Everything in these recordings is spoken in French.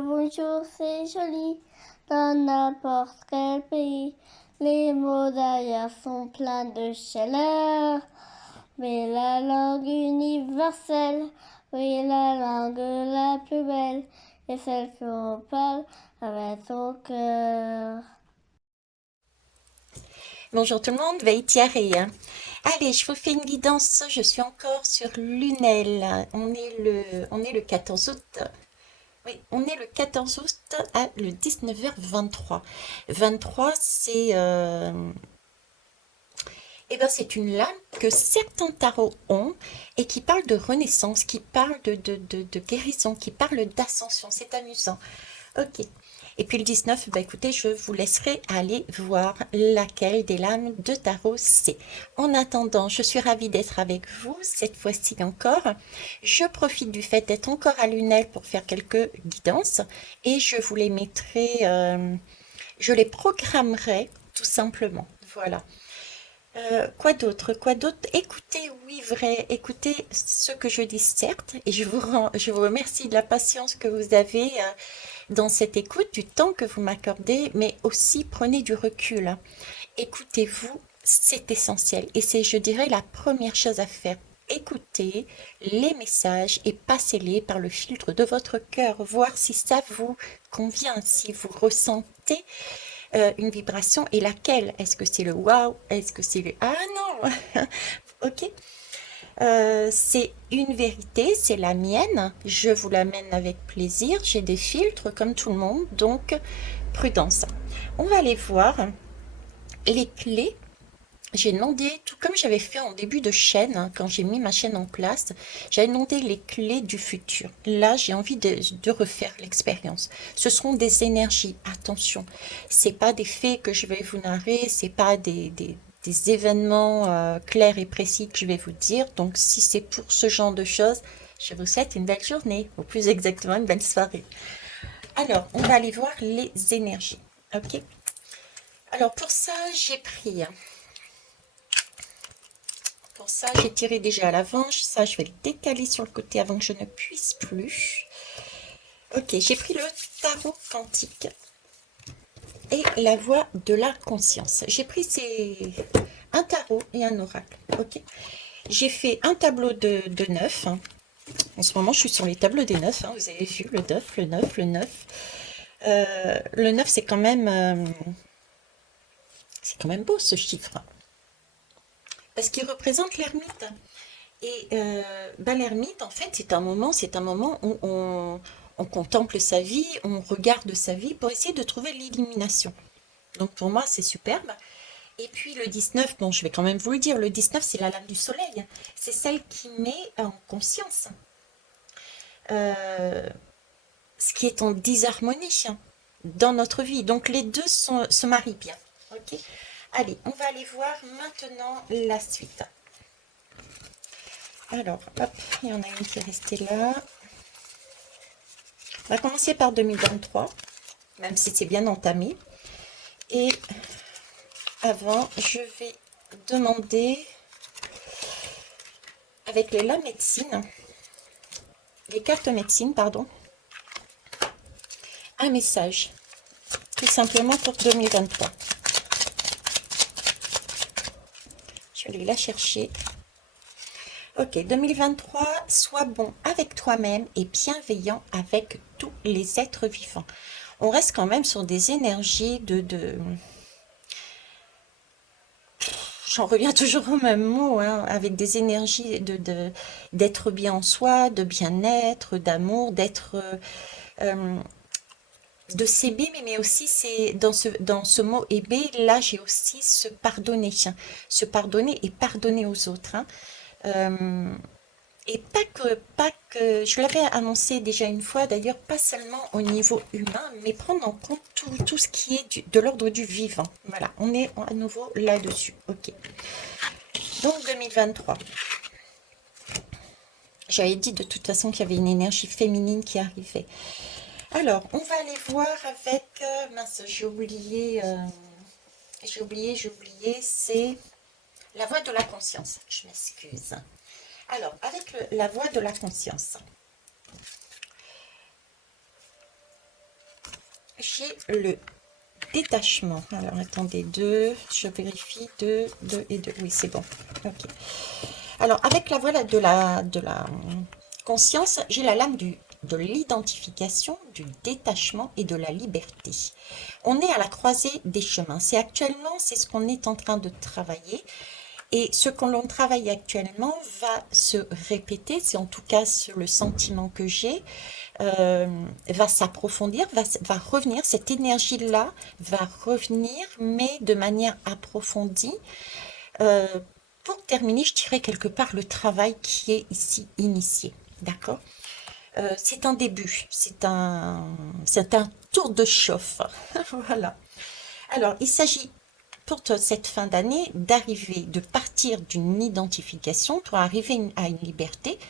bonjour, c'est joli. Dans n'importe quel pays, les mots d'ailleurs sont pleins de chaleur. Mais la langue universelle, oui, la langue la plus belle, est celle qu'on parle avec son cœur. Bonjour tout le monde, Veitiare. Allez, je vous fais une guidance. Je suis encore sur Lunel. On est le 14 août. Oui, on est le 14 août à le 19h23. 23, c'est une lame que certains tarots ont et qui parle de renaissance, qui parle de guérison, qui parle d'ascension. C'est amusant. Ok. Et puis le 19, bah écoutez, je vous laisserai aller voir laquelle des lames de tarot c'est. En attendant, je suis ravie d'être avec vous, cette fois-ci encore. Je profite du fait d'être encore à Lunel pour faire quelques guidances et je vous les mettrai, je les programmerai tout simplement. Voilà. Quoi d'autre? Quoi d'autre? Écoutez, oui, vrai, écoutez ce que je dis, certes, et je vous remercie de la patience que vous avez dans cette écoute, du temps que vous m'accordez, mais aussi prenez du recul, hein. Écoutez-vous, c'est essentiel, et c'est, je dirais, la première chose à faire. Écoutez les messages et passez-les par le filtre de votre cœur, voir si ça vous convient, si vous ressentez une vibration et laquelle. Est-ce que c'est le waouh? Est-ce que c'est le ah non? Ok. C'est une vérité, c'est la mienne. Je vous l'amène avec plaisir. J'ai des filtres comme tout le monde, donc prudence. On va aller voir les clés. J'ai demandé, tout comme j'avais fait en début de chaîne, hein, quand j'ai mis ma chaîne en place, j'avais demandé les clés du futur. Là, j'ai envie de refaire l'expérience. Ce seront des énergies, attention. C'est pas des faits que je vais vous narrer, c'est pas des événements clairs et précis que je vais vous dire. Donc, si c'est pour ce genre de choses, je vous souhaite une belle journée, ou plus exactement une belle soirée. Alors, on va aller voir les énergies. Ok. Alors, pour ça, j'ai pris. Pour ça, j'ai tiré déjà à l'avant. Ça, je vais le décaler sur le côté avant que je ne puisse plus. Ok, j'ai pris le tarot quantique et la voix de la conscience. J'ai pris un tarot et un oracle. Ok, j'ai fait un tableau de 9. En ce moment, je suis sur les tableaux des 9. Vous avez vu le 9, le 9, le 9. Le 9, c'est quand même beau ce chiffre. Parce qu'il représente l'ermite. Et l'ermite, en fait, c'est un moment où on contemple sa vie, on regarde sa vie pour essayer de trouver l'illumination. Donc pour moi, c'est superbe. Et puis le 19, bon, je vais quand même vous le dire, le 19, c'est la lame du soleil. C'est celle qui met en conscience euh, ce qui est en disharmonie dans notre vie. Donc les deux se marient bien. Ok. Allez, on va aller voir maintenant la suite. Alors, hop, il y en a une qui est restée là. On va commencer par 2023, même si c'est bien entamé. Et avant, je vais demander, avec les médecine, les cartes médecine, pardon, un message, tout simplement pour 2023. Je vais aller la chercher. Ok, 2023, sois bon avec toi-même et bienveillant avec tous les êtres vivants. On reste quand même sur des énergies j'en reviens toujours au même mot, hein, avec des énergies d'être bien en soi, de bien-être, d'amour, euh, de s'aimer, mais aussi c'est dans ce mot aimer, là j'ai aussi se pardonner et pardonner aux autres, hein. Euh, et pas que, je l'avais annoncé déjà une fois, d'ailleurs, pas seulement au niveau humain, mais prendre en compte tout ce qui est de l'ordre du vivant. Voilà, on est à nouveau là-dessus. Ok. Donc 2023. J'avais dit de toute façon qu'il y avait une énergie féminine qui arrivait. Alors, on va aller voir avec... mince, j'ai oublié, c'est la voix de la conscience. Je m'excuse. Alors, avec la voix de la conscience. j'ai le détachement. Alors, attendez, 2, je vérifie, 2, 2 et 2. Oui, c'est bon. Ok. Alors, avec la voile de la conscience, j'ai la lame de l'identification, du détachement et de la liberté. On est à la croisée des chemins. C'est ce qu'on est en train de travailler. Et ce que l'on travaille actuellement va se répéter, c'est en tout cas le sentiment que j'ai, va s'approfondir, va revenir, cette énergie-là va revenir, mais de manière approfondie. Euh, pour terminer, je dirais quelque part le travail qui est ici initié. D'accord? C'est un début, c'est un tour de chauffe. Voilà. Alors, il s'agit pour toi, cette fin d'année d'arriver, de partir d'une identification pour arriver à une liberté,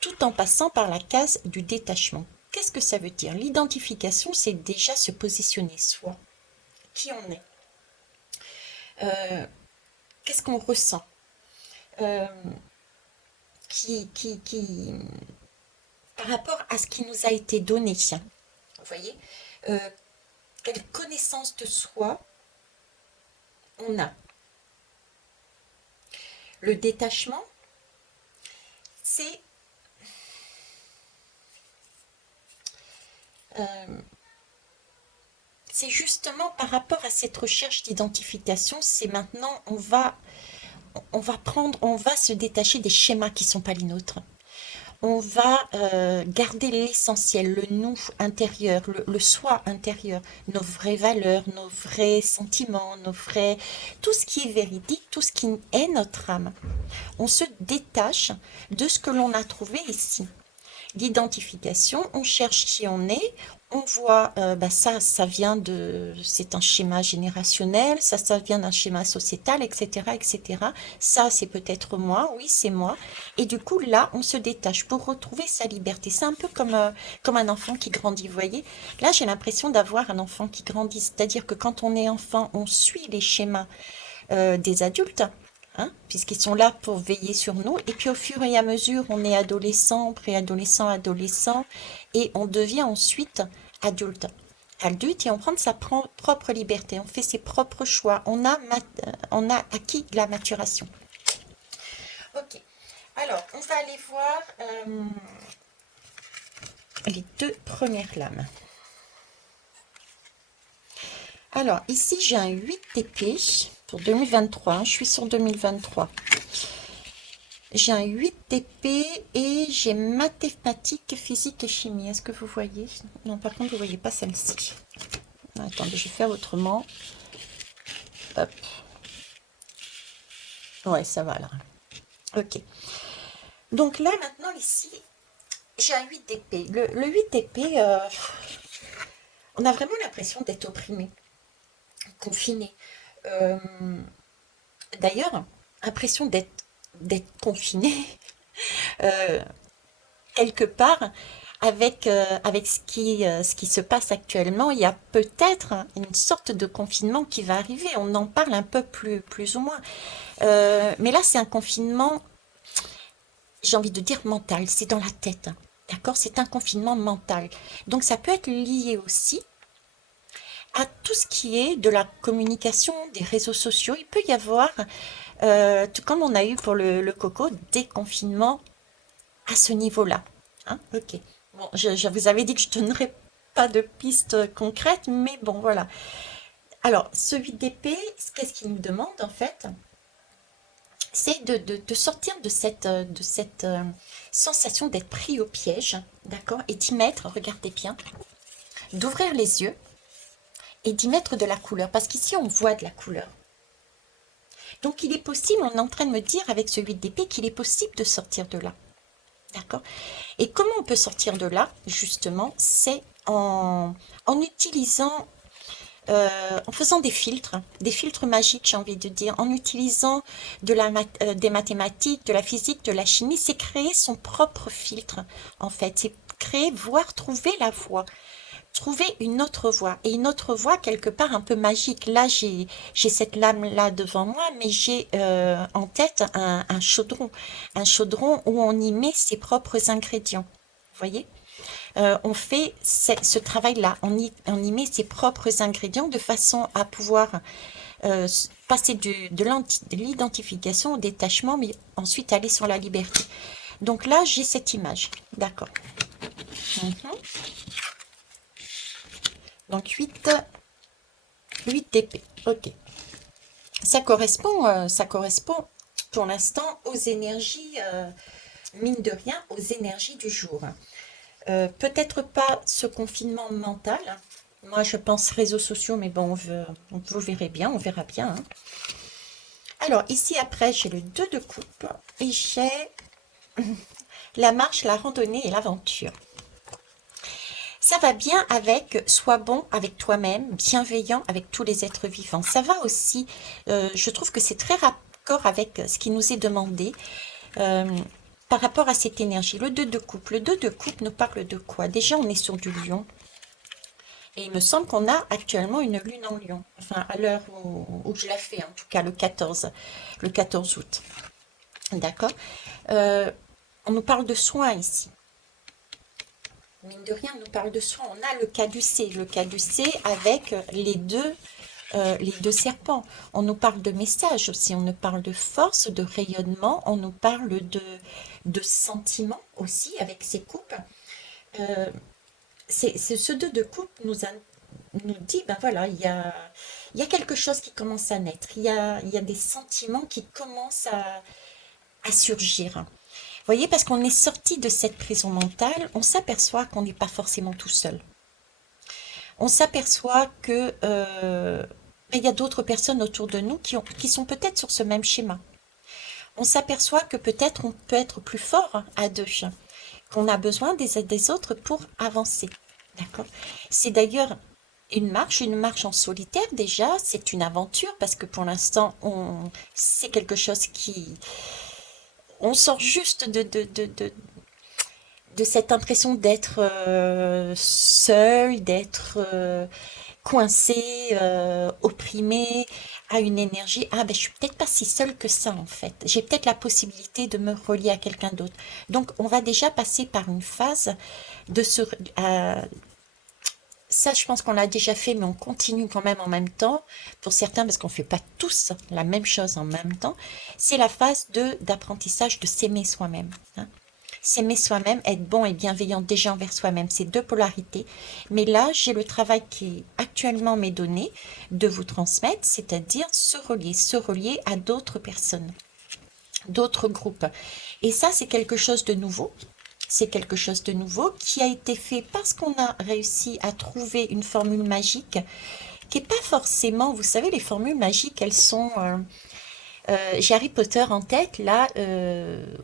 tout en passant par la case du détachement. Qu'est-ce que ça veut dire? L'identification, c'est déjà se positionner soi, qui on est, euh, qu'est-ce qu'on ressent, euh, qui, par rapport à ce qui nous a été donné. Vous voyez, euh, quelle connaissance de soi on a. Le détachement, c'est euh, c'est justement par rapport à cette recherche d'identification, c'est maintenant on va se détacher des schémas qui sont pas les nôtres. On va garder l'essentiel, le nous intérieur, le soi intérieur, nos vraies valeurs, nos vrais sentiments, tout ce qui est véridique, tout ce qui est notre âme. On se détache de ce que l'on a trouvé ici. L'identification, on cherche qui on est, on voit, ça vient c'est un schéma générationnel, ça vient d'un schéma sociétal, etc., etc. Ça, c'est peut-être moi, oui, c'est moi. Et du coup, là, on se détache pour retrouver sa liberté. C'est un peu comme un enfant qui grandit, vous voyez. Là, j'ai l'impression d'avoir un enfant qui grandit, c'est-à-dire que quand on est enfant, on suit les schémas des adultes, hein, puisqu'ils sont là pour veiller sur nous. Et puis au fur et à mesure, on est adolescent, préadolescent, adolescent, et on devient ensuite adulte. Adulte et on prend sa propre liberté, on fait ses propres choix, on a acquis la maturation. Ok, alors on va aller voir les deux premières lames. Alors ici j'ai un 8 d'épée pour 2023, hein, je suis sur 2023. J'ai un 8 d'épée et j'ai mathématiques, physique et chimie. Est-ce que vous voyez? Non, par contre, vous voyez pas celle-ci. Attendez, je vais faire autrement. Hop. Ouais, ça va là. Ok. Donc là, maintenant, ici, j'ai un 8 d'épée. Le 8 d'épée, on a vraiment l'impression d'être opprimé, confiné. Euh, D'ailleurs, impression d'être confiné. Euh, quelque part, avec ce qui se passe actuellement, il y a peut-être une sorte de confinement qui va arriver. On en parle un peu plus ou moins. Mais là, c'est un confinement, j'ai envie de dire mental, c'est dans la tête. D'accord? C'est un confinement mental. Donc, ça peut être lié aussi à tout ce qui est de la communication, des réseaux sociaux. Il peut y avoir, tout comme on a eu pour le coco, des confinements à ce niveau-là. Hein, ok. Bon, je vous avais dit que je ne donnerais pas de pistes concrètes, mais bon, voilà. Alors, ce 8 d'épée, qu'est-ce qu'il nous demande en fait? C'est de sortir de cette sensation d'être pris au piège, d'accord? Et d'y mettre, regardez bien, d'ouvrir les yeux et d'y mettre de la couleur, parce qu'ici on voit de la couleur. Donc il est possible, on est en train de me dire avec ce 8 d'épée qu'il est possible de sortir de là. D'accord? Et comment on peut sortir de là, justement, c'est en utilisant, en faisant des filtres magiques, j'ai envie de dire, en utilisant des mathématiques, de la physique, de la chimie, c'est créer son propre filtre, en fait. C'est créer, voire trouver la voie. Trouver une autre voie, et une autre voie quelque part un peu magique. Là, j'ai cette lame-là devant moi, mais j'ai en tête un chaudron où on y met ses propres ingrédients. Vous voyez? on fait ce travail-là. On y met ses propres ingrédients de façon à pouvoir passer de l'identification au détachement, mais ensuite aller sur la liberté. Donc là, j'ai cette image. D'accord. Mhm. Donc 8 d'épée. Ok. Ça correspond pour l'instant aux énergies, mine de rien, aux énergies du jour. Peut-être pas ce confinement mental. Moi, je pense réseaux sociaux, mais bon, vous verrez bien, on verra bien. Hein. Alors, ici, après, j'ai le 2 de coupe et j'ai la marche, la randonnée et l'aventure. Ça va bien avec sois bon avec toi-même, bienveillant avec tous les êtres vivants. Ça va aussi, je trouve que c'est très raccord avec ce qui nous est demandé euh, par rapport à cette énergie. Le 2 de coupe. Le 2 de coupe nous parle de quoi? Déjà, on est sur du lion. Et il me semble qu'on a actuellement une lune en lion. Enfin, à l'heure où je la fais, en tout cas le 14 août. D'accord. On nous parle de soins ici. Mine de rien, on nous parle de soins. On a le caducée. Le caducée avec les deux serpents. On nous parle de messages aussi. On nous parle de force, de rayonnement. On nous parle de sentiments aussi avec ces coupes. Euh, ce 2 de coupe nous dit, ben voilà, il y a quelque chose qui commence à naître, il y a des sentiments qui commencent à surgir. Vous voyez, parce qu'on est sorti de cette prison mentale, on s'aperçoit qu'on n'est pas forcément tout seul. On s'aperçoit que il y a d'autres personnes autour de nous qui sont peut-être sur ce même schéma. On s'aperçoit que peut-être on peut être plus fort à deux, qu'on a besoin des autres pour avancer. D'accord. C'est d'ailleurs une marche en solitaire déjà, c'est une aventure parce que pour l'instant, c'est quelque chose on sort juste de cette impression d'être seul, d'être coincé, opprimé, à une énergie. Ah ben je suis peut-être pas si seule que ça en fait. J'ai peut-être la possibilité de me relier à quelqu'un d'autre. Donc on va déjà passer par une phase de se, ça, je pense qu'on l'a déjà fait, mais on continue quand même en même temps. Pour certains, parce qu'on ne fait pas tous la même chose en même temps, c'est la phase d'apprentissage de s'aimer soi-même. Hein. S'aimer soi-même, être bon et bienveillant déjà envers soi-même, c'est deux polarités. Mais là, j'ai le travail qui actuellement m'est donné de vous transmettre, c'est-à-dire se relier à d'autres personnes, d'autres groupes. Et ça, c'est quelque chose de nouveau. C'est quelque chose de nouveau qui a été fait parce qu'on a réussi à trouver une formule magique qui n'est pas forcément, vous savez, les formules magiques, elles sont... j'ai Harry Potter en tête, là,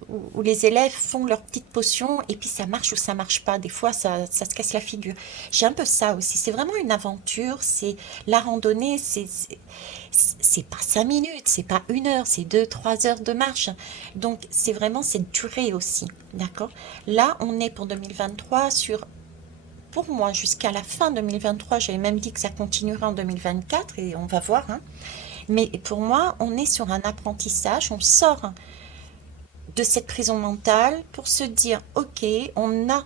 où les élèves font leur petite potion et puis ça marche ou ça marche pas. Des fois, ça se casse la figure. J'ai un peu ça aussi. C'est vraiment une aventure. C'est la randonnée. C'est pas 5 minutes, c'est pas 1 heure, c'est 2, 3 heures de marche. Donc, c'est vraiment cette durée aussi. D'accord? Là, on est pour 2023 sur pour moi, jusqu'à la fin 2023, j'avais même dit que ça continuera en 2024 et on va voir. Hein. Mais pour moi, on est sur un apprentissage, on sort de cette prison mentale pour se dire, ok, on a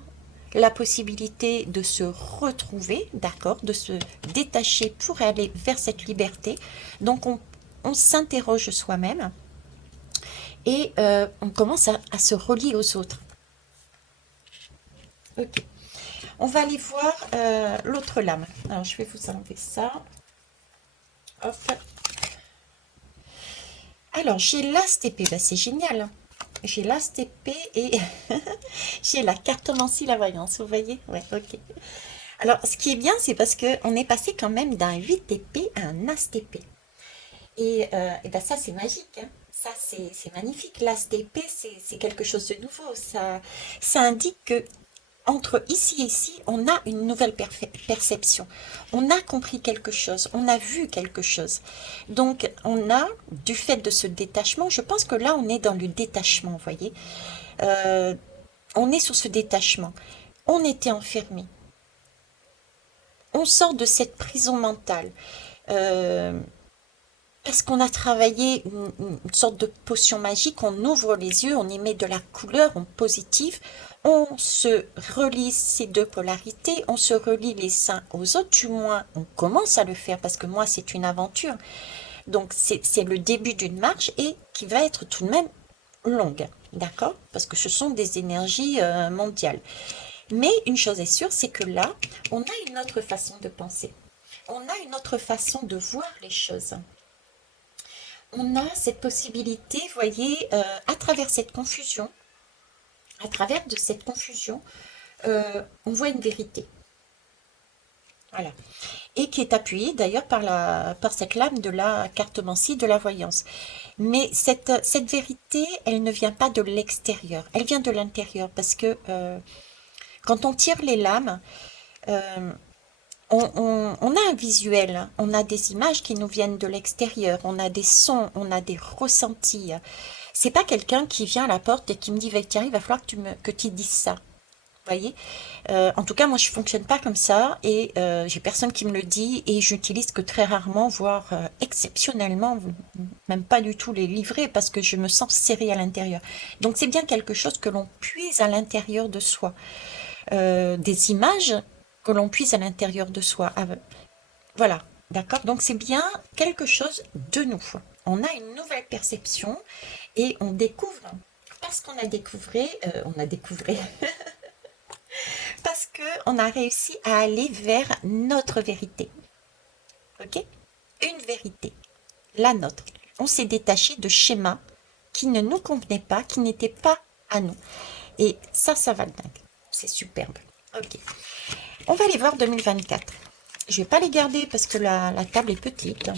la possibilité de se retrouver, d'accord, de se détacher pour aller vers cette liberté. Donc on s'interroge soi-même et on commence à se relier aux autres. Ok. On va aller voir l'autre lame. Alors je vais vous enlever ça. Hop. Alors j'ai l'as d'épée, ben, c'est génial. J'ai l'as d'épée et j'ai la cartomancie, la voyance, vous voyez? Ouais, ok. Alors, ce qui est bien, c'est parce qu'on est passé quand même d'un 8 d'épée à un as d'épée. Et ben ça, c'est magique. Hein. Ça, c'est magnifique. L'as d'épée, c'est quelque chose de nouveau. Ça indique que entre ici et ici, on a une nouvelle perception. On a compris quelque chose, on a vu quelque chose. Donc, on a, du fait de ce détachement, je pense que là, on est dans le détachement, vous voyez. Euh, on est sur ce détachement. On était enfermé. On sort de cette prison mentale. Euh, parce qu'on a travaillé une sorte de potion magique, on ouvre les yeux, on y met de la couleur en positif, on se relie ces deux polarités, on se relie les uns aux autres, du moins on commence à le faire, parce que moi c'est une aventure. Donc c'est le début d'une marche et qui va être tout de même longue, d'accord? Parce que ce sont des énergies mondiales. Mais une chose est sûre, c'est que là, on a une autre façon de penser. On a une autre façon de voir les choses. On a cette possibilité, vous voyez, à travers cette confusion, à travers de cette confusion, on voit une vérité. Voilà. Et qui est appuyée d'ailleurs par cette lame de la cartomancie, de la voyance. Mais cette vérité, elle ne vient pas de l'extérieur, elle vient de l'intérieur, parce que quand on tire les lames, euh, on a un visuel, hein. On a des images qui nous viennent de l'extérieur, on a des sons, on a des ressentis. C'est pas quelqu'un qui vient à la porte et qui me dit, tiens, il va falloir que tu dises ça. Vous voyez? En tout cas, moi, je fonctionne pas comme ça et j'ai personne qui me le dit et j'utilise que très rarement, voire exceptionnellement, même pas du tout les livrer parce que je me sens serrée à l'intérieur. Donc, c'est bien quelque chose que l'on puise à l'intérieur de soi. Des images que l'on puise à l'intérieur de soi. Voilà, d'accord? Donc, c'est bien quelque chose de nous. On a une nouvelle perception et on découvre. Parce qu'on a découvert, parce qu'on a réussi à aller vers notre vérité. Ok? Une vérité, la nôtre. On s'est détaché de schémas qui ne nous convenaient pas, qui n'étaient pas à nous. Et ça va le dingue. C'est superbe. Ok. On va aller voir 2024. Je vais pas les garder parce que la table est petite.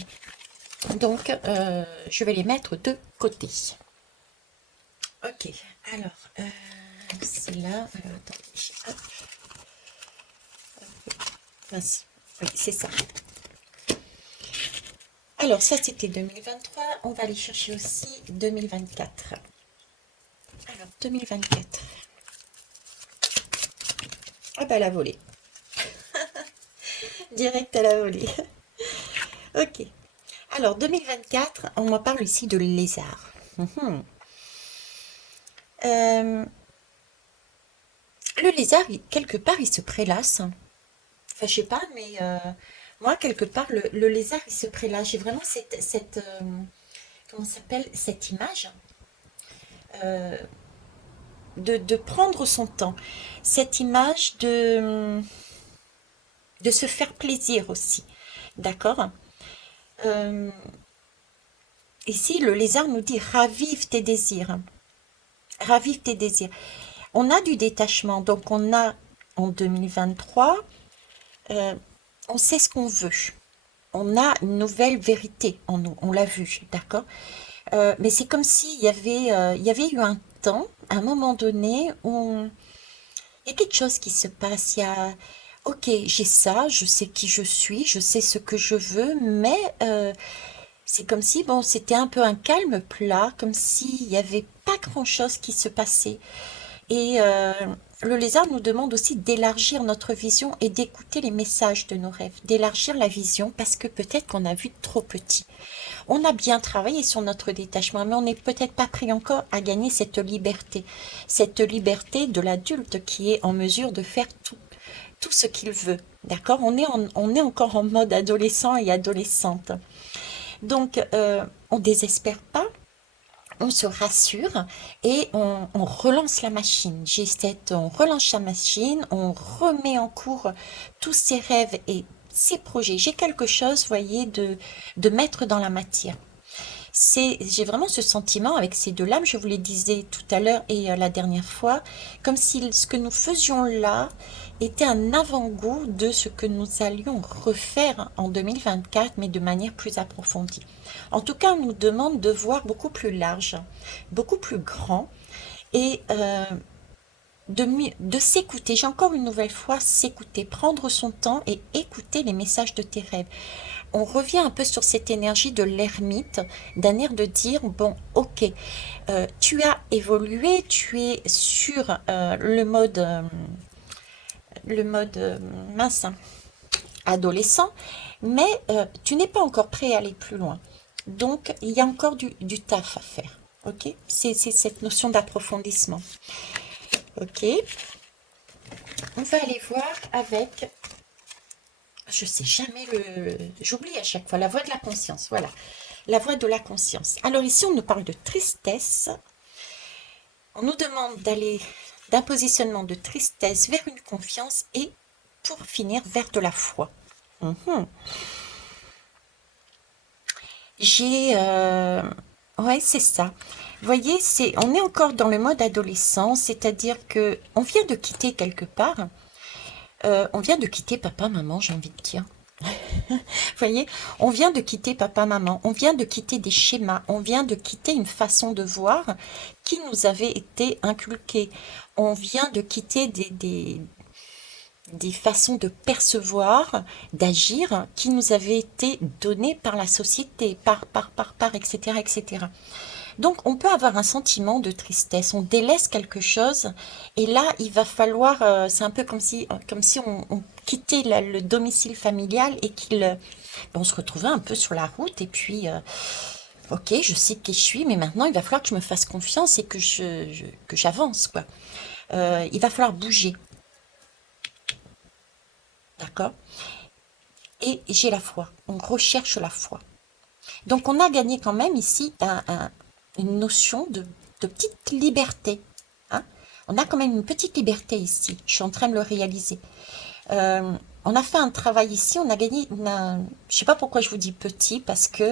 Donc, je vais les mettre de côté. Ok. Alors, c'est là. Alors, attendez. Hop. Mince. Oui, c'est ça. Alors, ça, c'était 2023. On va aller chercher aussi 2024. Alors, 2024. Ah bah, la volée. Direct à la volée. Ok. Alors, 2024, on me parle ici de lézard. Euh, le lézard, quelque part, il se prélasse. Enfin, je sais pas, mais moi, quelque part, le lézard, il se prélasse. J'ai vraiment comment ça s'appelle, cette image euh, de prendre son temps. Cette image de se faire plaisir aussi. D'accord? Euh, Ici, le lézard nous dit ravive tes désirs. Ravive tes désirs. On a du détachement, donc on a en 2023, euh, on sait ce qu'on veut. On a une nouvelle vérité en nous, on l'a vu, d'accord? Mais c'est comme s'il il y avait eu un temps, à un moment donné, où il y a quelque chose qui se passe. Ok, j'ai ça, je sais qui je suis, je sais ce que je veux, mais c'est comme si, bon, c'était un peu un calme plat, comme s'il n'y avait pas grand-chose qui se passait. Et le lézard nous demande aussi d'élargir notre vision et d'écouter les messages de nos rêves, d'élargir la vision parce que peut-être qu'on a vu trop petit. On a bien travaillé sur notre détachement, mais on n'est peut-être pas prêt encore à gagner cette liberté de l'adulte qui est en mesure de faire tout ce qu'il veut. D'accord? On est encore en mode adolescent et adolescente. Donc, on désespère pas, on se rassure et on relance la machine. On relance la machine, on remet en cours tous ses rêves et ses projets. J'ai quelque chose, vous voyez, de mettre dans la matière. J'ai vraiment ce sentiment avec ces deux lames, je vous les disais tout à l'heure et la dernière fois, comme si ce que nous faisions là était un avant-goût de ce que nous allions refaire en 2024, mais de manière plus approfondie. En tout cas, on nous demande de voir beaucoup plus large, beaucoup plus grand et de s'écouter. J'ai encore une nouvelle fois s'écouter, prendre son temps et écouter les messages de tes rêves. On revient un peu sur cette énergie de l'ermite, d'un air de dire, bon, ok, tu as évolué, tu es sur le mode mince, hein, adolescent, mais tu n'es pas encore prêt à aller plus loin. Donc, il y a encore du taf à faire. Ok? C'est cette notion d'approfondissement. Ok? On va aller voir avec... Je sais jamais j'oublie à chaque fois, la voix de la conscience. Voilà. La voix de la conscience. Alors ici, on nous parle de tristesse. On nous demande d'aller d'un positionnement de tristesse vers une confiance et pour finir vers de la foi. Ouais, c'est ça. Vous voyez, on est encore dans le mode adolescent, c'est-à-dire que on vient de quitter quelque part. On vient de quitter papa, maman, j'ai envie de dire. Vous voyez, on vient de quitter papa, maman, on vient de quitter des schémas, on vient de quitter une façon de voir qui nous avait été inculquée. On vient de quitter des façons de percevoir, d'agir qui nous avaient été données par la société, etc., etc. Donc, on peut avoir un sentiment de tristesse, on délaisse quelque chose, et là, il va falloir, c'est un peu comme si on quittait le domicile familial et on se retrouvait un peu sur la route, et puis, ok, je sais qui je suis, mais maintenant, il va falloir que je me fasse confiance et que j'avance, quoi. Il va falloir bouger, d'accord? Et j'ai la foi, on recherche la foi. Donc, on a gagné quand même ici une notion de petite liberté. Hein. On a quand même une petite liberté ici. Je suis en train de le réaliser. On a fait un travail ici, on a gagné, je ne sais pas pourquoi je vous dis petit, parce que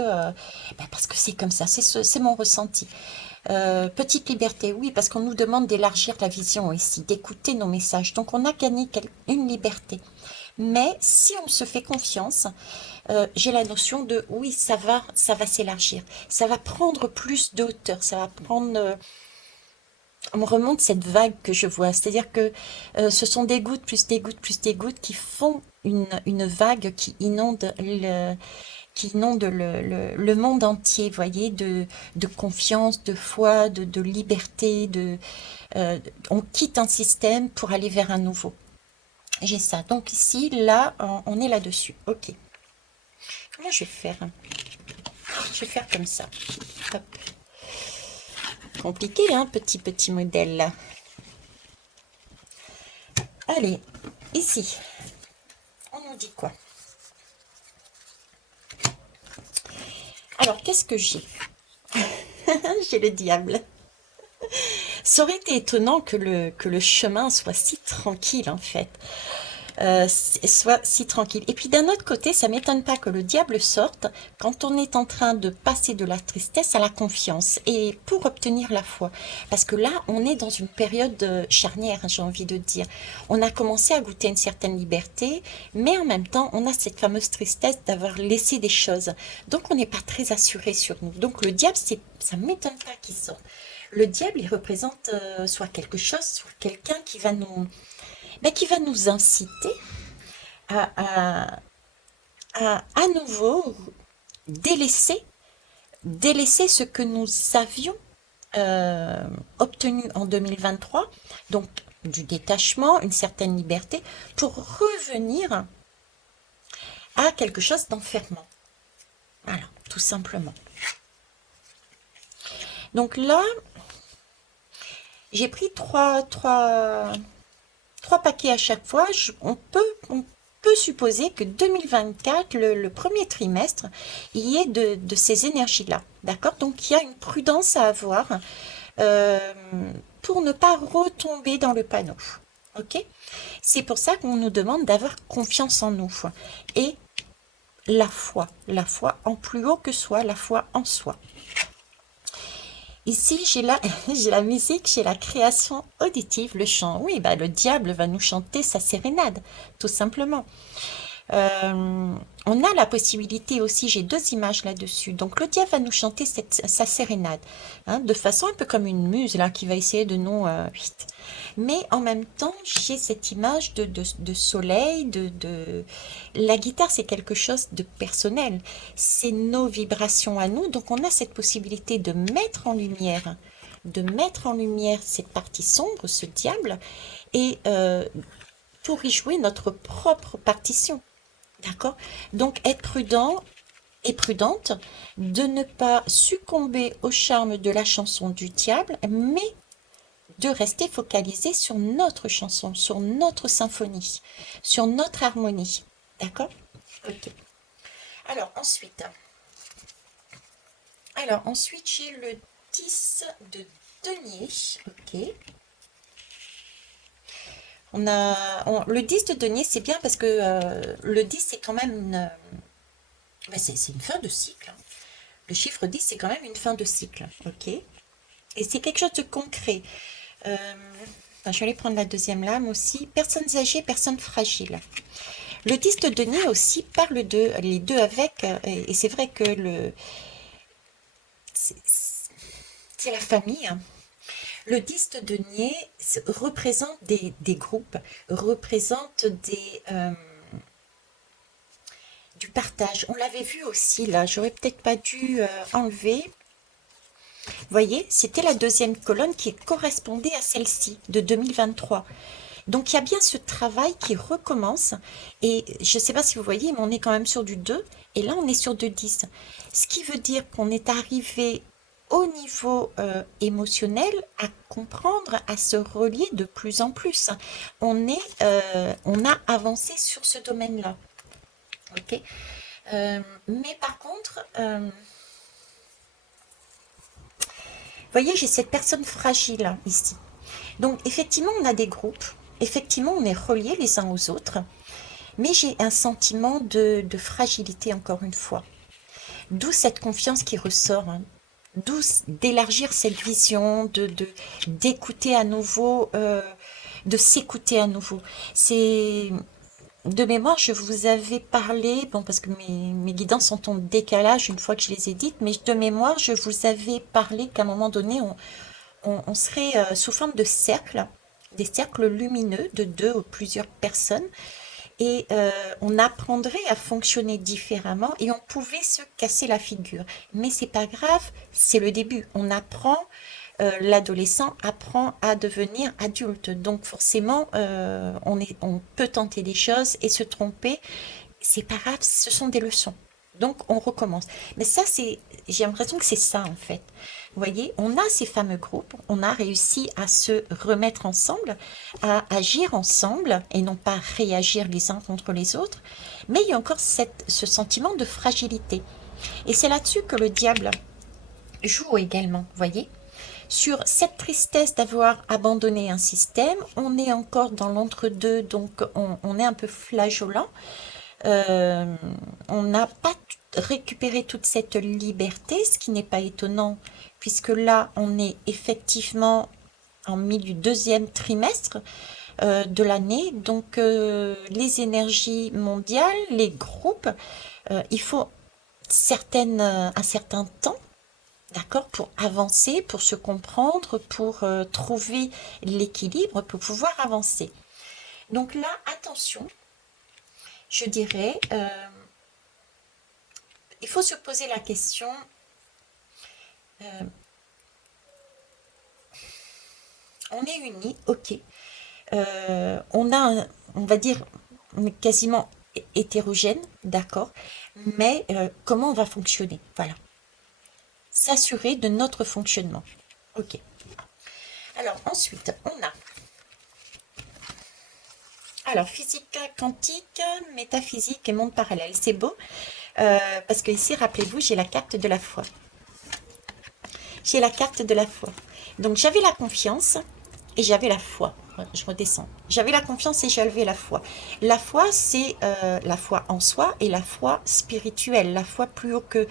c'est comme ça, c'est mon ressenti. Petite liberté, oui, parce qu'on nous demande d'élargir la vision ici, d'écouter nos messages. Donc on a gagné une liberté. Mais si on se fait confiance, j'ai la notion de oui, ça va s'élargir, ça va prendre plus de hauteur, ça va prendre. On me remonte cette vague que je vois, c'est-à-dire que ce sont des gouttes plus des gouttes plus des gouttes qui font une vague qui inonde le monde entier, vous voyez, de confiance, de foi, de liberté, on quitte un système pour aller vers un nouveau. J'ai ça. Donc ici, là, on est là-dessus. Ok. Comment je vais faire? Je vais faire comme ça. Hop. Compliqué, hein, petit modèle là. Allez, ici, on nous dit quoi? Alors, qu'est-ce que j'ai? J'ai le diable. Ça aurait été étonnant que le chemin soit si tranquille, en fait. Soit si tranquille. Et puis d'un autre côté, ça m'étonne pas que le diable sorte quand on est en train de passer de la tristesse à la confiance et pour obtenir la foi. Parce que là, on est dans une période charnière, j'ai envie de dire. On a commencé à goûter une certaine liberté, mais en même temps, on a cette fameuse tristesse d'avoir laissé des choses. Donc, on n'est pas très assuré sur nous. Donc, le diable, ça m'étonne pas qu'il sorte. Le diable, il représente soit quelque chose, soit quelqu'un qui va nous inciter à nouveau délaisser ce que nous avions obtenu en 2023, donc du détachement, une certaine liberté, pour revenir à quelque chose d'enfermant. Voilà, tout simplement. Donc là, j'ai pris trois paquets à chaque fois. On peut supposer que 2024, le premier trimestre, il y ait de ces énergies-là. D'accord? Donc, il y a une prudence à avoir pour ne pas retomber dans le panneau. Ok? C'est pour ça qu'on nous demande d'avoir confiance en nous. Et la foi en plus haut que soi, la foi en soi. Ici, j'ai la musique, j'ai la création auditive, le chant. Oui, le diable va nous chanter sa sérénade, tout simplement. On a la possibilité aussi, j'ai deux images là-dessus. Donc, le diable va nous chanter sa sérénade, hein, de façon un peu comme une muse, là, qui va essayer de nous... Mais en même temps, j'ai cette image de soleil, La guitare, c'est quelque chose de personnel. C'est nos vibrations à nous. Donc, on a cette possibilité de mettre en lumière cette partie sombre, ce diable, et pour y jouer notre propre partition. D'accord? Donc, être prudent, et prudente, de ne pas succomber au charme de la chanson du diable, mais de rester focalisé sur notre chanson, sur notre symphonie, sur notre harmonie. D'accord? Ok. Alors ensuite j'ai le 10 de denier. Ok. Le 10 de denier, c'est bien parce que le 10, c'est quand même c'est une fin de cycle. Hein. Le chiffre 10, c'est quand même une fin de cycle. Ok. Et c'est quelque chose de concret. Je vais aller prendre la deuxième lame aussi. Personnes âgées, personnes fragiles. Le 10 de denier aussi parle de les deux avec, et c'est vrai que c'est la famille. Hein. Le 10 de denier représente des groupes, représente du partage. On l'avait vu aussi là, j'aurais peut-être pas dû enlever. Vous voyez, c'était la deuxième colonne qui correspondait à celle-ci de 2023. Donc il y a bien ce travail qui recommence et je ne sais pas si vous voyez, mais on est quand même sur du 2 et là on est sur du 10. Ce qui veut dire qu'on est arrivé au niveau émotionnel à comprendre, à se relier de plus en plus. On a avancé sur ce domaine-là. Ok. Mais par contre, vous voyez, j'ai cette personne fragile ici. Donc effectivement, on a des groupes. Effectivement, on est reliés les uns aux autres. Mais j'ai un sentiment de fragilité encore une fois. D'où cette confiance qui ressort. Hein. D'où d'élargir cette vision, d'écouter à nouveau, de s'écouter à nouveau. C'est de mémoire, je vous avais parlé, bon parce que mes guidances sont en décalage une fois que je les ai dites, mais de mémoire, je vous avais parlé qu'à un moment donné, on serait sous forme de cercle, des cercles lumineux de 2 ou plusieurs personnes, et on apprendrait à fonctionner différemment et on pouvait se casser la figure. Mais c'est pas grave, c'est le début. On apprend, l'adolescent apprend à devenir adulte. Donc forcément, on peut tenter des choses et se tromper. C'est pas grave, ce sont des leçons. Donc on recommence. Mais ça, j'ai l'impression que c'est ça en fait. Vous voyez, on a ces fameux groupes, on a réussi à se remettre ensemble, à agir ensemble et non pas réagir les uns contre les autres. Mais il y a encore ce sentiment de fragilité. Et c'est là-dessus que le diable joue également, vous voyez. Sur cette tristesse d'avoir abandonné un système, on est encore dans l'entre-deux, donc on est un peu flageolant. On n'a pas récupéré toute cette liberté, ce qui n'est pas étonnant, puisque là, on est effectivement en milieu du deuxième trimestre de l'année. Donc, les énergies mondiales, les groupes, il faut un certain temps, d'accord, pour avancer, pour se comprendre, pour trouver l'équilibre, pour pouvoir avancer. Donc là, attention, je dirais, il faut se poser la question, on est unis, ok, on va dire, on est quasiment hétérogène, d'accord, mais comment on va fonctionner, voilà, s'assurer de notre fonctionnement, ok. Alors ensuite, on a physique quantique, métaphysique et monde parallèle. C'est beau, parce que ici, rappelez-vous, j'ai la carte de la foi. J'ai la carte de la foi. Donc, j'avais la confiance et j'avais la foi. Je redescends. J'avais la confiance et j'avais la foi. La foi, c'est la foi en soi et la foi spirituelle. La foi plus haut que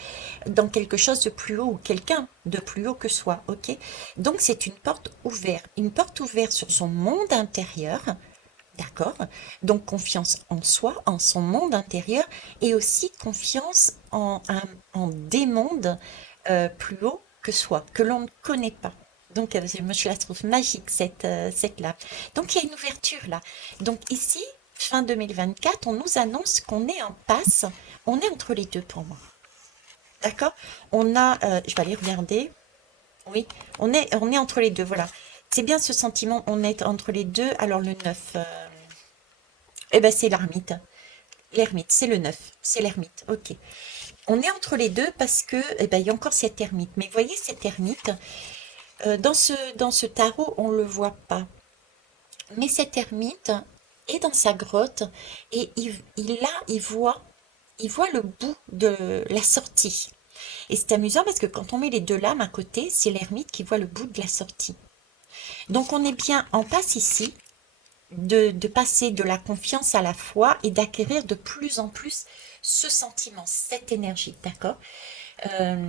dans quelque chose de plus haut ou quelqu'un de plus haut que soi. Ok. Donc, c'est une porte ouverte. Une porte ouverte sur son monde intérieur. D'accord? Donc confiance en soi, en son monde intérieur, et aussi confiance en des mondes plus hauts que soi, que l'on ne connaît pas. Donc moi je la trouve magique cette là. Donc il y a une ouverture là. Donc ici, fin 2024, on nous annonce qu'on est en passe, on est entre les deux pour moi. D'accord? Je vais aller regarder. Oui, on est entre les deux, voilà. C'est bien ce sentiment, on est entre les deux. Alors le 9, eh ben c'est l'ermite. L'ermite, c'est le 9. C'est l'ermite, ok. On est entre les deux parce que, eh ben, il y a encore cette ermite. Mais vous voyez, cette ermite, dans ce tarot, on ne le voit pas. Mais cet ermite est dans sa grotte et il voit le bout de la sortie. Et c'est amusant parce que quand on met les deux lames à côté, c'est l'ermite qui voit le bout de la sortie. Donc on est bien en passe ici de passer de la confiance à la foi et d'acquérir de plus en plus ce sentiment, cette énergie, d'accord. Euh,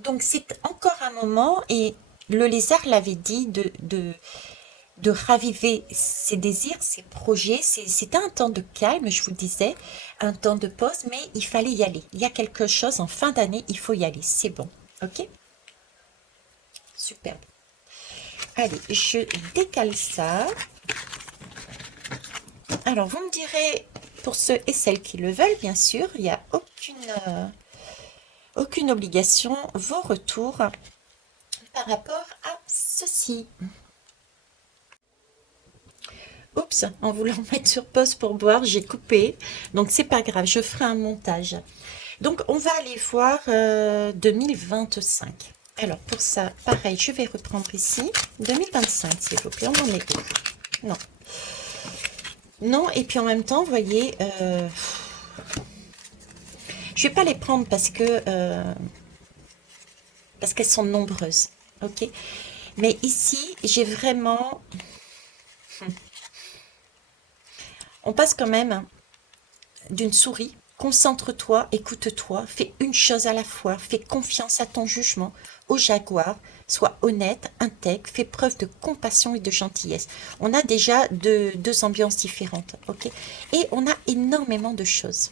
donc c'est encore un moment, et le lézard l'avait dit, de raviver ses désirs, ses projets. C'était un temps de calme, je vous disais, un temps de pause, mais il fallait y aller. Il y a quelque chose en fin d'année, il faut y aller, c'est bon, ok. Superbe. Allez, je décale ça. Alors, vous me direz, pour ceux et celles qui le veulent, bien sûr, il n'y a aucune obligation, vos retours par rapport à ceci. Oups, en voulant mettre sur pause pour boire, j'ai coupé. Donc, c'est pas grave, je ferai un montage. Donc, on va aller voir 2025. Alors, pour ça, pareil, je vais reprendre ici. 2025, s'il vous plaît, on en est où? Non. Non, et puis en même temps, vous voyez, je vais pas les prendre parce qu'elles sont nombreuses, ok. Mais ici, j'ai vraiment, on passe quand même d'une souris. Concentre-toi, écoute-toi, fais une chose à la fois, fais confiance à ton jugement, au jaguar, sois honnête, intègre, fais preuve de compassion et de gentillesse. On a déjà deux ambiances différentes, ok. Et on a énormément de choses.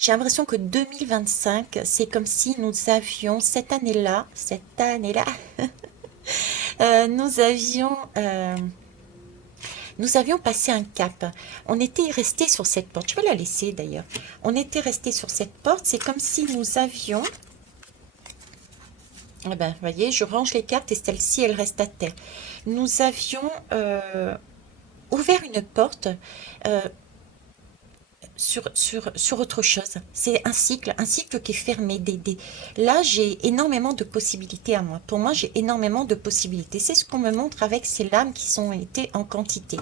J'ai l'impression que 2025, c'est comme si nous avions cette année-là, nous avions passé un cap. On était resté sur cette porte. Je vais la laisser d'ailleurs. On était resté sur cette porte. C'est comme si nous avions... Eh ben, vous voyez, je range les cartes et celle-ci, elle reste à terre. Nous avions ouvert une porte sur autre chose. C'est un cycle qui est fermé. Là, j'ai énormément de possibilités à moi. Pour moi, j'ai énormément de possibilités. C'est ce qu'on me montre avec ces lames qui sont été en quantité.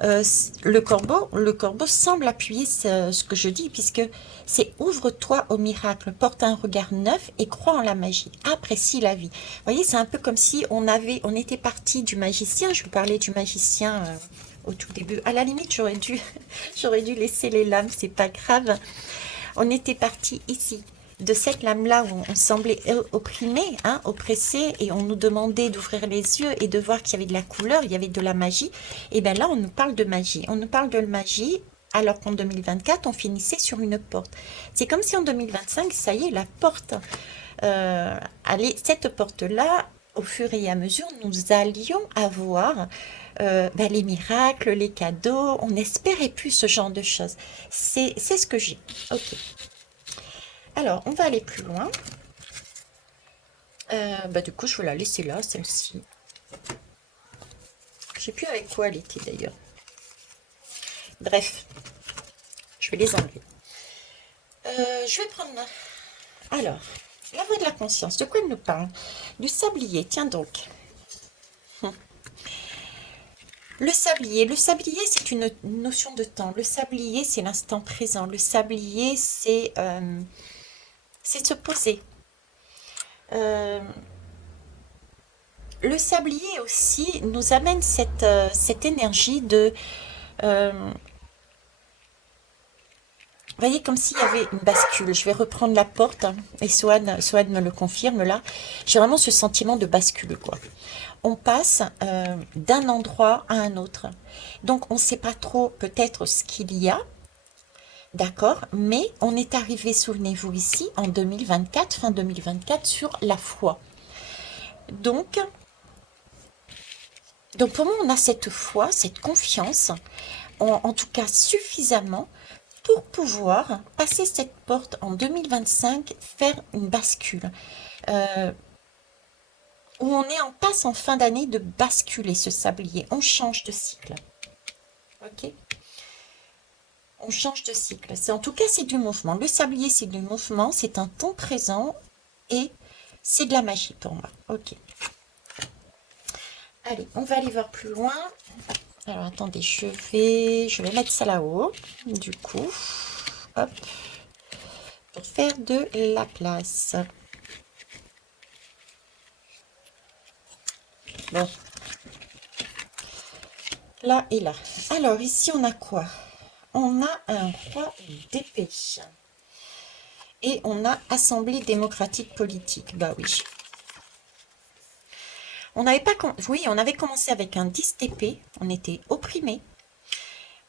Le corbeau semble appuyer ce que je dis, puisque c'est ouvre-toi au miracle, porte un regard neuf et crois en la magie, apprécie la vie. Vous voyez, c'est un peu comme si on était parti du magicien. Je vous parlais du magicien au tout début. À la limite, j'aurais dû laisser les lames, c'est pas grave. On était parti ici, de cette lame-là où on semblait opprimé, hein, oppressé, et on nous demandait d'ouvrir les yeux et de voir qu'il y avait de la couleur, il y avait de la magie. Et bien là, on nous parle de magie. On nous parle de magie, alors qu'en 2024, on finissait sur une porte. C'est comme si en 2025, ça y est, la porte, allez, cette porte-là, au fur et à mesure, nous allions avoir les miracles, les cadeaux. On n'espérait plus ce genre de choses. C'est ce que j'ai. Ok. Alors, on va aller plus loin. Du coup, je vais la laisser là, celle-ci. Je sais plus avec quoi elle était d'ailleurs. Bref, je vais les enlever. Je vais prendre... Alors, la voix de la conscience, de quoi elle nous parle? Du sablier, tiens donc. Le sablier, c'est une notion de temps. Le sablier, c'est l'instant présent. Le sablier, c'est se poser. Le sablier aussi nous amène cette énergie de... vous voyez, comme s'il y avait une bascule. Je vais reprendre la porte, hein, et Swan me le confirme là. J'ai vraiment ce sentiment de bascule, quoi. On passe d'un endroit à un autre. Donc, on ne sait pas trop peut-être ce qu'il y a, d'accord, mais on est arrivé, souvenez-vous, ici, en 2024, fin 2024, sur la foi. Donc pour moi, on a cette foi, cette confiance, en tout cas suffisamment, pour pouvoir passer cette porte en 2025, faire une bascule. Où on est en passe en fin d'année de basculer ce sablier. On change de cycle. Ok. On change de cycle. En tout cas, c'est du mouvement. Le sablier, c'est du mouvement, c'est un temps présent et c'est de la magie pour moi. Ok. Allez, on va aller voir plus loin. Alors, attendez, je vais mettre ça là-haut. Du coup, hop, pour faire de la place. Bon. Là et là. Alors, ici, on a quoi? On a un roi d'épée. Et on a Assemblée démocratique politique. Bah oui. On n'avait pas... Oui, on avait commencé avec un 10 TP. On était opprimé.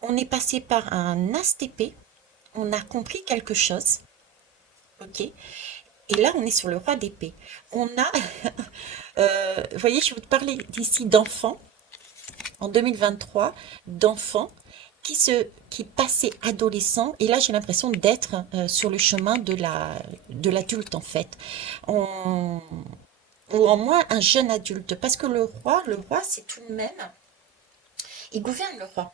On est passé par un As TP. On a compris quelque chose. Ok. Et là, on est sur le roi d'épée. On a... vous voyez, je vais vous parler d'ici d'enfants. En 2023, d'enfants qui passaient adolescents. Et là, j'ai l'impression d'être sur le chemin de l'adulte, en fait. Ou en moins un jeune adulte. Parce que le roi, c'est tout de même... Il gouverne le roi.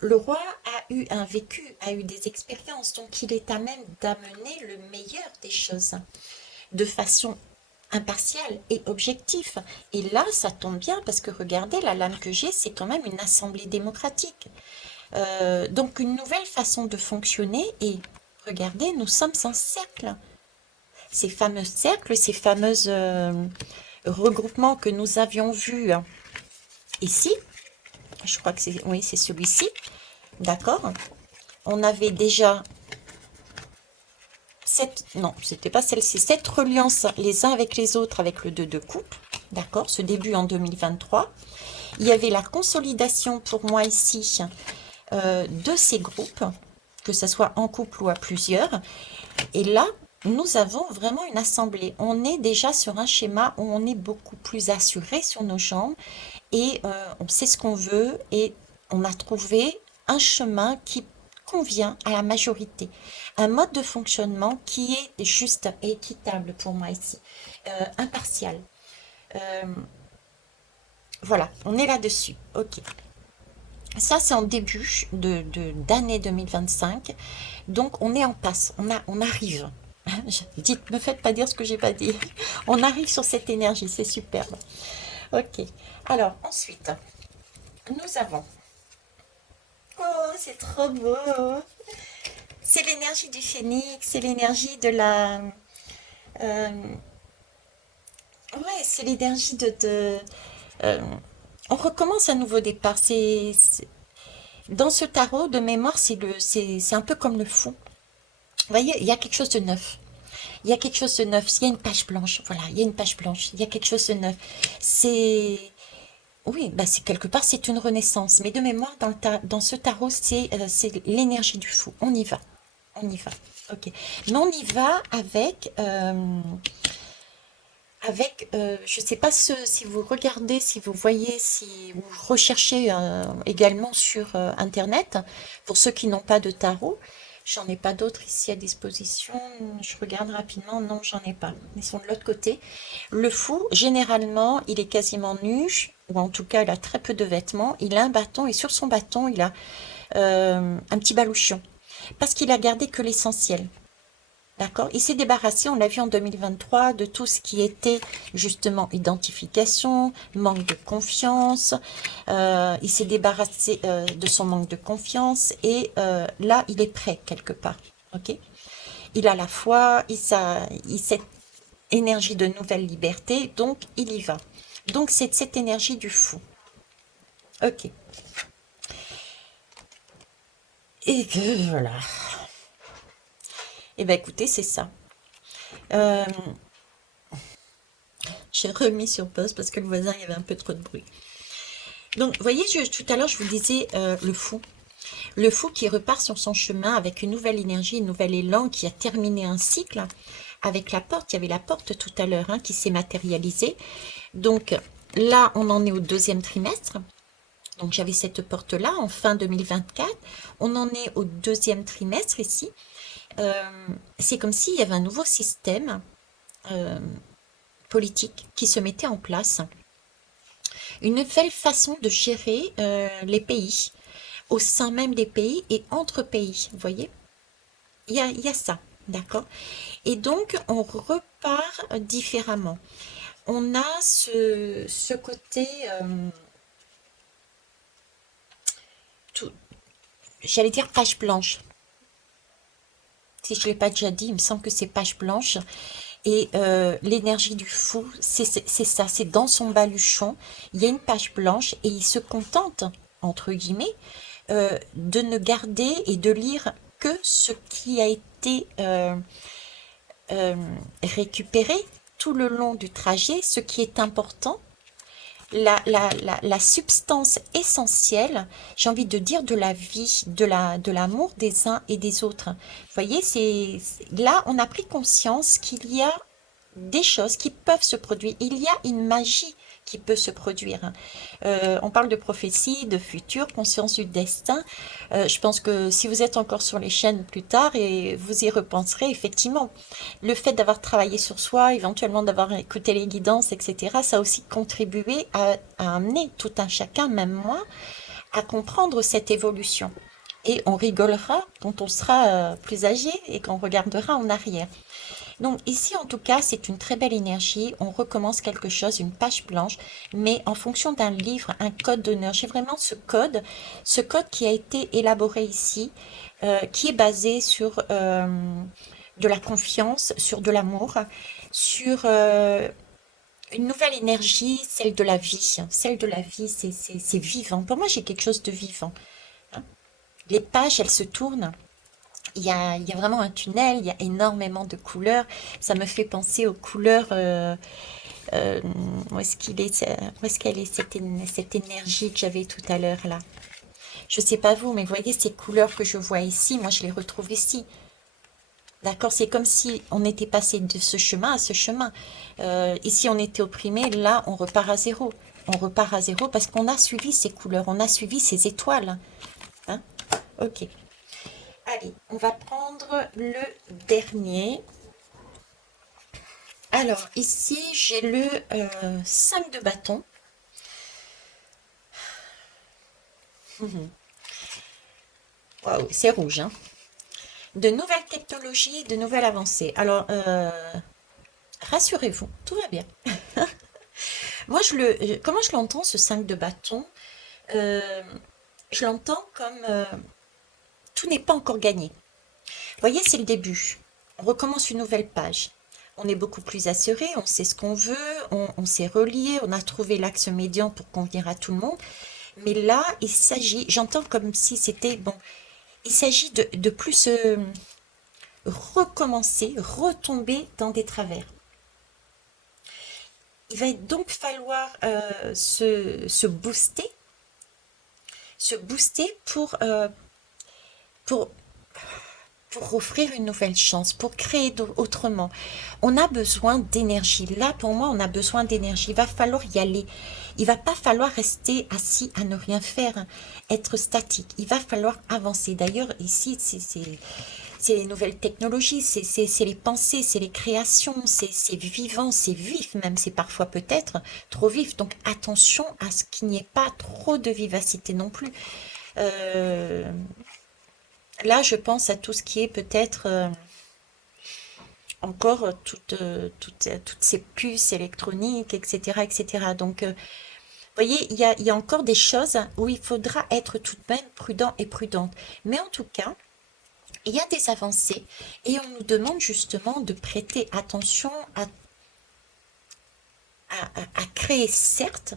Le roi a eu un vécu, a eu des expériences. Donc, il est à même d'amener le meilleur des choses. De façon impartiale et objective. Et là, ça tombe bien parce que regardez, la lame que j'ai, c'est quand même une assemblée démocratique. Donc une nouvelle façon de fonctionner et regardez, nous sommes un cercle. Ces fameux cercles, ces fameux regroupements que nous avions vus ici, je crois que c'est oui, c'est celui-ci, d'accord? On avait déjà non, c'était pas celle-ci, cette reliance les uns avec les autres avec le 2 de coupe, d'accord, ce début en 2023. Il y avait la consolidation pour moi ici de ces groupes, que ce soit en couple ou à plusieurs. Et là, nous avons vraiment une assemblée. On est déjà sur un schéma où on est beaucoup plus assuré sur nos jambes et on sait ce qu'on veut et on a trouvé un chemin qui convient à la majorité. Un mode de fonctionnement qui est juste et équitable pour moi ici, impartial. Voilà, on est là-dessus. Ok. Ça, c'est en début d'année 2025. Donc, on est en passe. On arrive. Dites, me faites pas dire ce que j'ai pas dit. On arrive sur cette énergie. C'est superbe. Ok. Alors, ensuite, nous avons... Oh, c'est trop beau. C'est l'énergie du phénix. C'est l'énergie de la... ouais, c'est l'énergie euh, on recommence un nouveau départ. Dans ce tarot, de mémoire, c'est un peu comme le fou. Vous voyez, il y a quelque chose de neuf. Il y a quelque chose de neuf. Il y a une page blanche. Voilà, il y a une page blanche. Il y a quelque chose de neuf. C'est... Oui, bah c'est quelque part, c'est une renaissance. Mais de mémoire, dans ce tarot, c'est l'énergie du fou. On y va. On y va. Ok. Mais on y va je ne sais pas si vous regardez, si vous voyez, si vous recherchez également sur Internet, pour ceux qui n'ont pas de tarot, j'en ai pas d'autres ici à disposition, je regarde rapidement, non, j'en ai pas, ils sont de l'autre côté. Le fou, généralement, il est quasiment nu, ou en tout cas, il a très peu de vêtements, il a un bâton, et sur son bâton, il a un petit baluchon, parce qu'il a gardé que l'essentiel. D'accord? Il s'est débarrassé, on l'a vu en 2023, de tout ce qui était justement identification, manque de confiance. Il s'est débarrassé de son manque de confiance et là, il est prêt quelque part. Ok? Il a la foi, il cette énergie de nouvelle liberté, donc il y va. Donc c'est cette énergie du fou. Ok. Et que voilà. Et bien écoutez, c'est ça. Euh, J'ai remis sur pause parce que le voisin, il y avait un peu trop de bruit. Donc, vous voyez, tout à l'heure, je vous disais le fou. Le fou qui repart sur son chemin avec une nouvelle énergie, un nouvel élan, qui a terminé un cycle avec la porte. Il y avait la porte tout à l'heure qui s'est matérialisée. Donc là, on en est au deuxième trimestre. Donc j'avais cette porte-là en fin 2024. On en est au deuxième trimestre ici. C'est comme s'il y avait un nouveau système politique qui se mettait en place. Une nouvelle façon de gérer les pays. au sein même des pays et entre pays, vous voyez? Il y a ça, d'accord? Et donc, on repart différemment. On a ce côté, tout, j'allais dire page blanche. Si je ne l'ai pas déjà dit, il me semble que c'est page blanche. Et l'énergie du fou, c'est ça, c'est dans son baluchon, il y a une page blanche et il se contente, entre guillemets, de ne garder et de lire que ce qui a été euh, récupéré tout le long du trajet, ce qui est important, la substance essentielle, j'ai envie de dire, de la vie, de l'amour des uns et des autres. Vous voyez, là, on a pris conscience qu'il y a des choses qui peuvent se produire. Il y a une magie qui peut se produire. On parle de prophétie, de futur, conscience du destin. Je pense que si vous êtes encore sur les chaînes plus tard et vous y repenserez, effectivement, le fait d'avoir travaillé sur soi, éventuellement d'avoir écouté les guidances, etc., ça a aussi contribué à amener tout un chacun, même moi, à comprendre cette évolution. Et on rigolera quand on sera plus âgé et qu'on regardera en arrière. Donc ici, en tout cas, c'est une très belle énergie. On recommence quelque chose, une page blanche, mais en fonction d'un livre, un code d'honneur. J'ai vraiment ce code qui a été élaboré ici, qui est basé sur de la confiance, sur de l'amour, sur une nouvelle énergie, celle de la vie. Celle de la vie, c'est vivant. Pour moi, j'ai quelque chose de vivant, hein. Les pages, elles se tournent. Il y a vraiment un tunnel, il y a énormément de couleurs. Ça me fait penser aux couleurs. Euh, où est-ce qu'il est, où est-ce qu'elle est cette énergie que j'avais tout à l'heure là? Je sais pas vous, mais vous voyez ces couleurs que je vois ici, moi je les retrouve ici. D'accord? C'est comme si on était passé de ce chemin à ce chemin. Ici on était opprimé, là on repart à zéro. On repart à zéro parce qu'on a suivi ces couleurs, on a suivi ces étoiles. Hein? Ok. Allez, on va prendre le dernier. Alors, ici, j'ai le 5 de bâton. Waouh, c'est rouge, hein. De nouvelles technologies, de nouvelles avancées. Alors, rassurez-vous, tout va bien. Moi, comment je l'entends, ce 5 de bâton? Euh, je l'entends comme tout n'est pas encore gagné. Vous voyez, c'est le début. On recommence une nouvelle page. On est beaucoup plus assuré, on sait ce qu'on veut, on s'est relié, on a trouvé l'axe médian pour convenir à tout le monde. Mais là, il s'agit, j'entends comme si c'était, bon, il s'agit de plus recommencer, retomber dans des travers. Il va donc falloir se booster pour, pour offrir une nouvelle chance, pour créer autrement. On a besoin d'énergie. Là, pour moi, on a besoin d'énergie. Il va falloir y aller. Il va pas falloir rester assis à ne rien faire, hein, être statique. Il va falloir avancer. D'ailleurs, ici, c'est les nouvelles technologies, c'est les pensées, c'est les créations, c'est vivant, c'est vif même, c'est parfois peut-être trop vif. Donc attention à ce qu'il n'y ait pas trop de vivacité non plus. Euh, Là, je pense à tout ce qui est peut-être encore toutes ces puces électroniques, etc., etc. Donc, vous voyez, il y a encore des choses où il faudra être tout de même prudent et prudente. Mais en tout cas, il y a des avancées et on nous demande justement de prêter attention à créer, certes,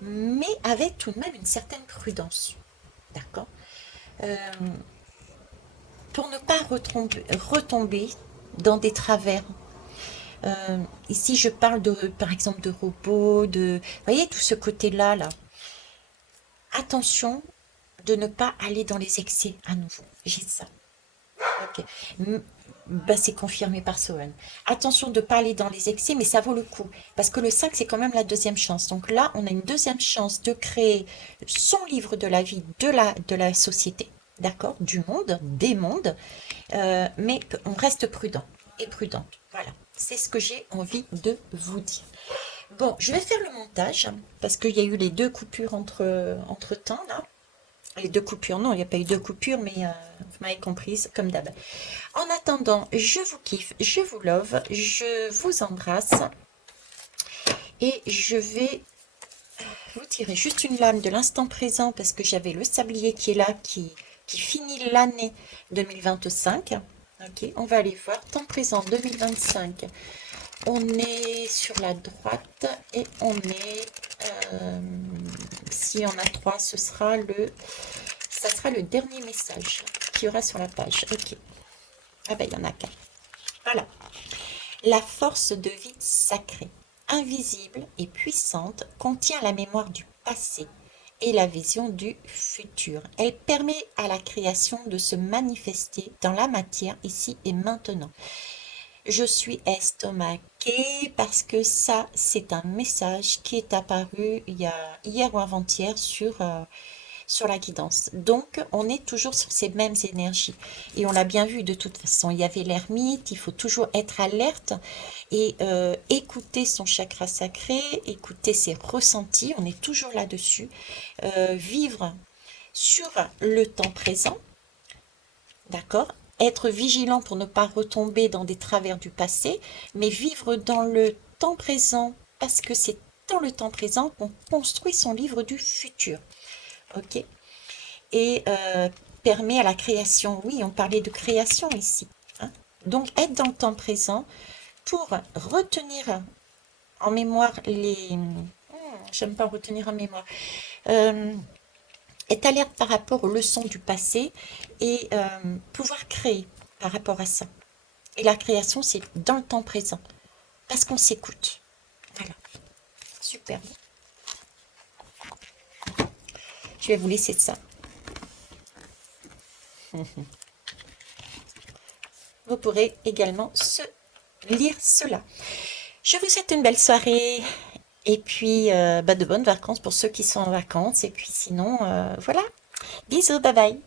mais avec tout de même une certaine prudence. D'accord? Euh, pour ne pas retomber dans des travers. Ici, je parle par exemple de robots, vous voyez, tout ce côté-là, là. Attention de ne pas aller dans les excès à nouveau. J'ai ça. Ok. Bah, c'est confirmé par Sohan. Attention de ne pas aller dans les excès, mais ça vaut le coup. Parce que le 5, c'est quand même la deuxième chance. Donc là, on a une deuxième chance de créer son livre de la vie, de la société, d'accord, du monde, des mondes. Mais on reste prudent et prudente. Voilà, c'est ce que j'ai envie de vous dire. Bon, je vais faire le montage parce qu'il y a eu les deux coupures entre temps là. Les deux coupures, non, il n'y a pas eu deux coupures, mais vous m'avez comprise, comme d'hab. En attendant, je vous kiffe, je vous love, je vous embrasse. Et je vais vous tirer juste une lame de l'instant présent parce que j'avais le sablier qui est là, qui finit l'année 2025. Ok, on va aller voir. Temps présent 2025. On est sur la droite et on est... si on a 3, ça sera le dernier message qu'il y aura sur la page. Ok. Ah ben, il y en a qu'un. Voilà. La force de vie sacrée, invisible et puissante, contient la mémoire du passé et la vision du futur. Elle permet à la création de se manifester dans la matière ici et maintenant. Je suis estomaquée parce que ça, c'est un message qui est apparu hier ou avant-hier sur la guidance. Donc, on est toujours sur ces mêmes énergies. Et on l'a bien vu de toute façon. Il y avait l'ermite, il faut toujours être alerte et écouter son chakra sacré, écouter ses ressentis. On est toujours là-dessus. Vivre sur le temps présent, d'accord? Être vigilant pour ne pas retomber dans des travers du passé, mais vivre dans le temps présent parce que c'est dans le temps présent qu'on construit son livre du futur. Ok? Et permet à la création. Oui, on parlait de création ici. Hein. Donc, être dans le temps présent pour retenir en mémoire les... j'aime pas retenir en mémoire. Être alerte par rapport aux leçons du passé et pouvoir créer par rapport à ça. Et la création, c'est dans le temps présent. Parce qu'on s'écoute. Voilà. Super. Je vais vous laisser ça. Vous pourrez également lire cela. Je vous souhaite une belle soirée et puis de bonnes vacances pour ceux qui sont en vacances. Et puis sinon, voilà. Bisous, bye bye.